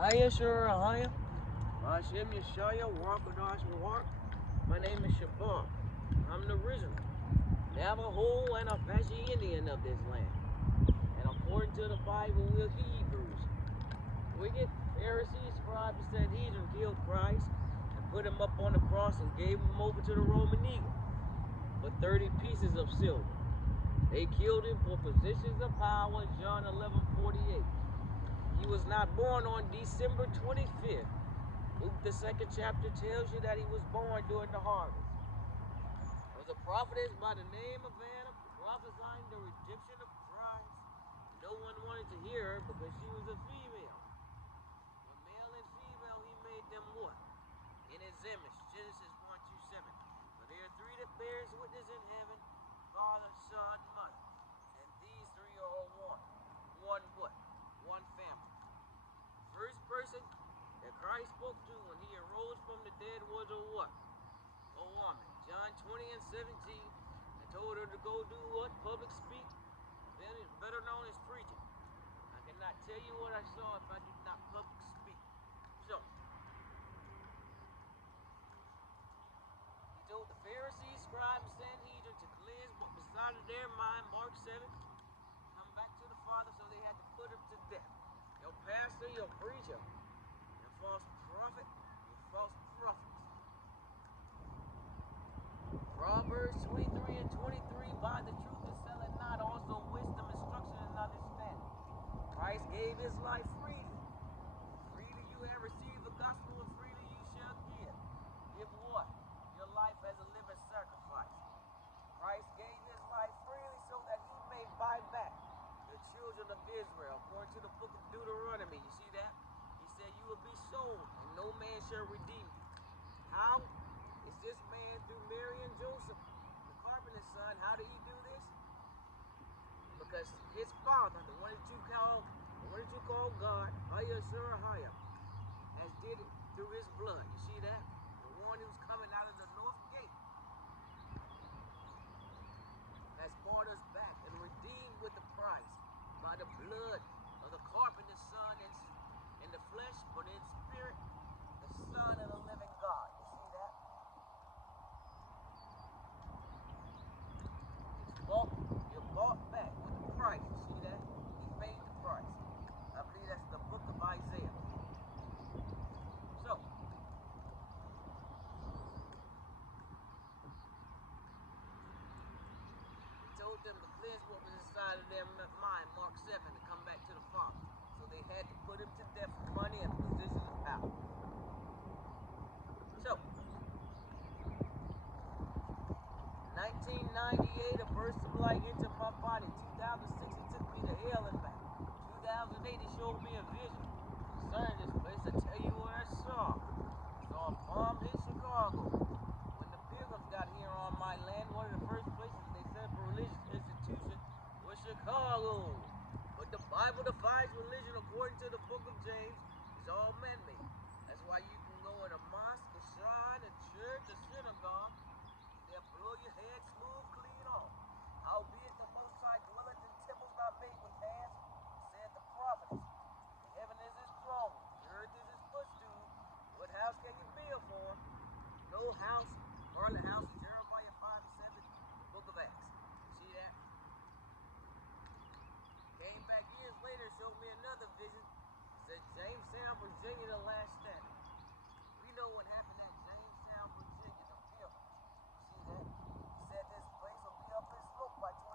Hiya, sure, hiya. Hashem Yeshaya, Wakadash, Walk. My name is Shabbat. I'm the original Navajo and Apache Indian of this land. And according to the Bible, we're Hebrews. Wicked Pharisees, scribes, and Sanhedrin killed Christ and put him up on the cross and gave him over to the Roman eagle for 30 pieces of silver. They killed him for positions of power, John 11:48. He was not born on December 25th. Luke, the 2nd chapter, tells you that he was born during the harvest. There was a prophetess by the name of Anna prophesying the redemption of Christ. No one wanted to hear her because she was a female. But male and female, he made them what? In his image. Genesis 1:27. For there are three that bears witness in heaven, Father, Son, Mother. And these three are all one. One what? One family. First person that Christ spoke to when he arose from the dead was a what? A woman. John 20:17, and told her to go do what? Public speak. Then it's better known as preaching. I cannot tell you what I saw if I did not public speak. So, he told the Pharisees, scribes, and Sanhedrin to cleanse what was out of their mind, Mark 7, come back to the Father, so they had to put him to death. Your pastor, your preacher, your false prophet, your false prophets. Proverbs 23:23, buy the truth and sell it not, also wisdom, instruction, and understanding. Christ gave his life freely. Freely you have received the gospel, and freely you shall give. Give what? Your life as a living sacrifice. Christ gave his life freely so that he may buy back the children of Israel, according to the book of Deuteronomy. You see that? He said, you will be sold, and no man shall redeem you. How? Is this man through Mary and Joseph, the carpenter's son? How did he do this? Because his father, the one that you call God, Hayah, has did it through his blood. You see that? The one who's coming out of the north gate has bought us back and redeemed with the price by the blood of the carpenter's son in the flesh, but in spirit, the Son of the living God. You see that? You're bought back with the price. You see that? He paid the price. I believe that's the book of Isaiah. So, he told them to cleanse what was inside of their mind, Mark 7, to come back to the Father. So they had to put him to death for money and positions of power. So, 1998, a burst of light entered my body. 2006, it took me to hell and back. 2008, it showed me a vision concerning this place. I tell you what I saw. I saw a bomb hit Chicago. When the Pilgrims got here on my land, one of the first places they set up a religious institution was Chicago. But the Bible defines religion according to the book of James. It's all man-made. That's why you can go in a mosque, a shrine, a church, a synagogue. They'll blow your head smooth, clean off. Howbeit the Most High dwelleth in temples not made with hands, said the prophets. The heaven is his throne, the earth is his footstool. What house can you build for him? No house, Harlan house, Jeremiah 5:7, the book of Acts. See that? Came back years later, showed me another vision. Said Jamestown, Virginia, the last standing. We know what happened at Jamestown, Virginia, the Pilgrims. See that? He said this place will be up in smoke by 2019.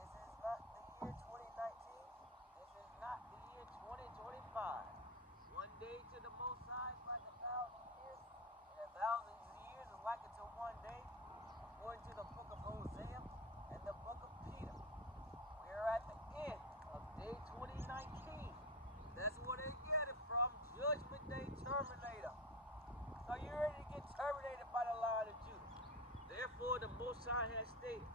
This is not the year 2019. This is not the year 2025. One day to the Most High is like 1,000 years, and 1,000 years is like unto one day. According to the book of Hosea and the book of Peter. We're at the end of day 2019. That's where they get it from. Judgment Day Terminator. So you're ready to get terminated by the line of Judah. Therefore, the Most High has stated,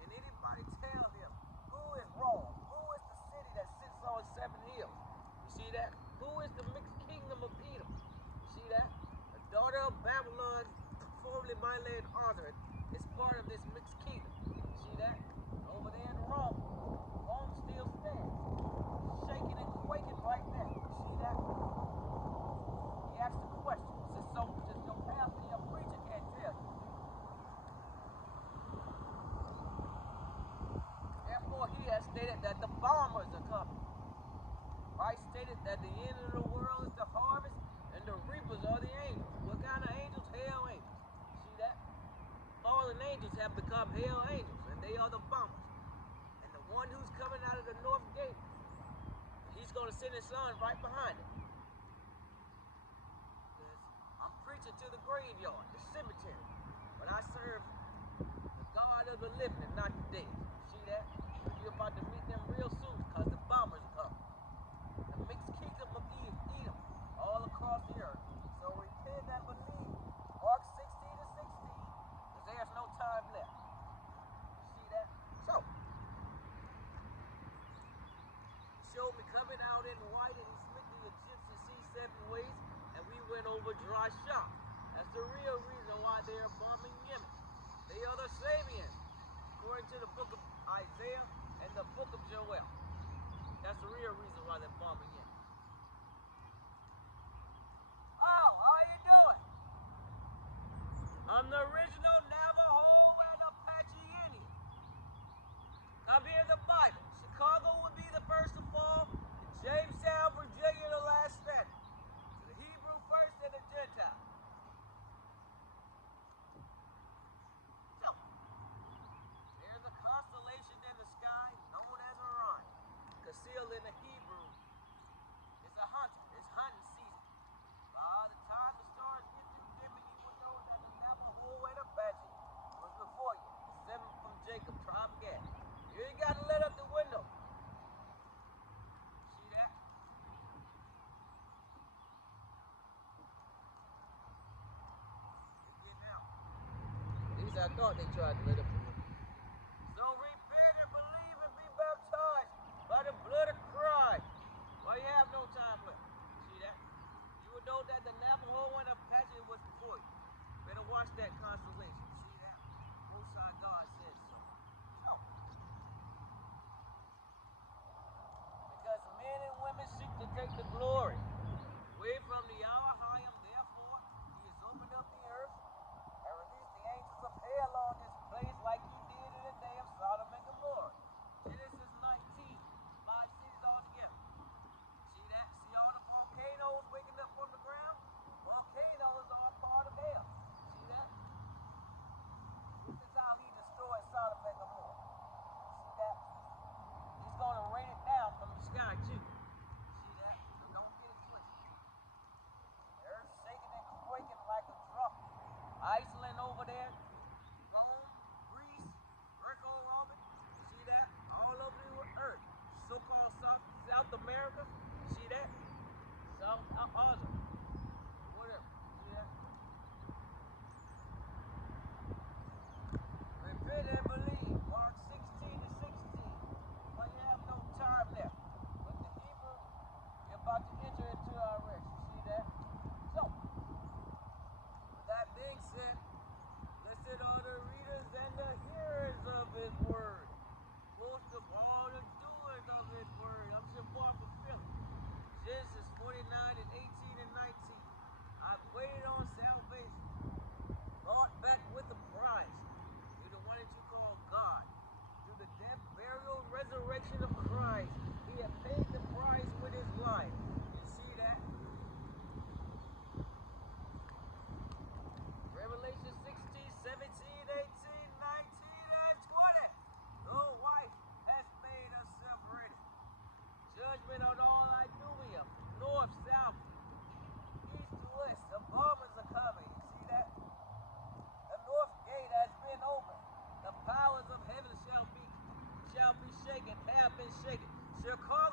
can anybody tell him who is Rome? Who is the city that sits on 7 hills? You see that? Who is the mixed kingdom of Edom? You see that? The daughter of Babylon, formerly my land Arthur, is part of this mixed kingdom. You see that? Over there in Rome, Rome still stands. Shaking and quaking right now. You see that? that the end of the world is the harvest, and the reapers are the angels. What kind of angels? Hell angels. See that? Fallen angels have become hell angels, and they are the bombers. And the one who's coming out of the north gate, he's going to send his son right behind him. I'm preaching to the graveyard, the cemetery, but I serve the God of the living and not the dead. See that? You're about to meet them real soon, because the bombers are coming. The mixed kingdom of Edom, all across the earth. So repent and believe. Mark 16:16, because there's no time left. You see that? So, he showed me coming out in white, and he split the Egyptian sea 7 ways, and we went over dry shop. That's the real reason why they are bombing Yemen. They are the Sabians, according to the book of Isaiah and the book of Joel. That's the real reason why they're bombing Yemen. Oh, how you doing? I'm the original Navajo and Apache Indian. Come here, the Bible. Chicago would be the first to fall, and Jamestown, Virginia, the last standing. To the Hebrew first and the Gentile. So, there's a constellation in the sky known as Orion. Concealed in the Hebrew, it's a hunter. It's hunting season. By the time the stars get through dimming, you will know that the Navajo and Apache was before you. The 7 from Jacob, tribe of Gad. You ain't got to let up the window. See that? They're getting out. At least I thought they tried to let up the window. So repent and believe and be baptized by the blood of Christ. Well, you have no time left. See that? You would know that the Navajo and Apache was before you. Better watch that constellation. See that? Most High God says so. So, because men and women seek to take the glory away from the Elohim, therefore, he has opened up the earth and released the angels of hell on this place like he did in the day of Sodom and Gomorrah. Genesis 19, 5 cities altogether. See that? See all the volcanoes waking up from the ground? Volcanoes are a part of hell. See that? This is how he destroyed Sodom and Gomorrah. See that? He's going to rain it down from the sky too. See that? So don't get it twisted. The earth shaking and quaking like a drum. Iceland over there, Rome, Greece, Greco-Roman. See that? All over the earth. So-called South America. See that? South Asia. Whatever. See that? Repent and believe. Mark 16:16. But you have no time left. But the Hebrew, you're about to enter into our rest. You see that? So, with that being said, blessed are the readers and the hearers of his word. Most of all, the doers of his word. I'm Shabbat fulfilling. Genesis 49:18-19. I've waited on salvation, brought back with a prize. You're the one that you call God. Through the death, burial, resurrection of Christ, he had paid the price with his life. You see that? Revelation 16, 17, 18, 19, and 20. The wife has made herself ready. Judgment on all Idumea, north, south, east to west. The bombers are coming. You see that? The north gate has been opened. The powers of heaven shall be shaken, have been shaken. Chicago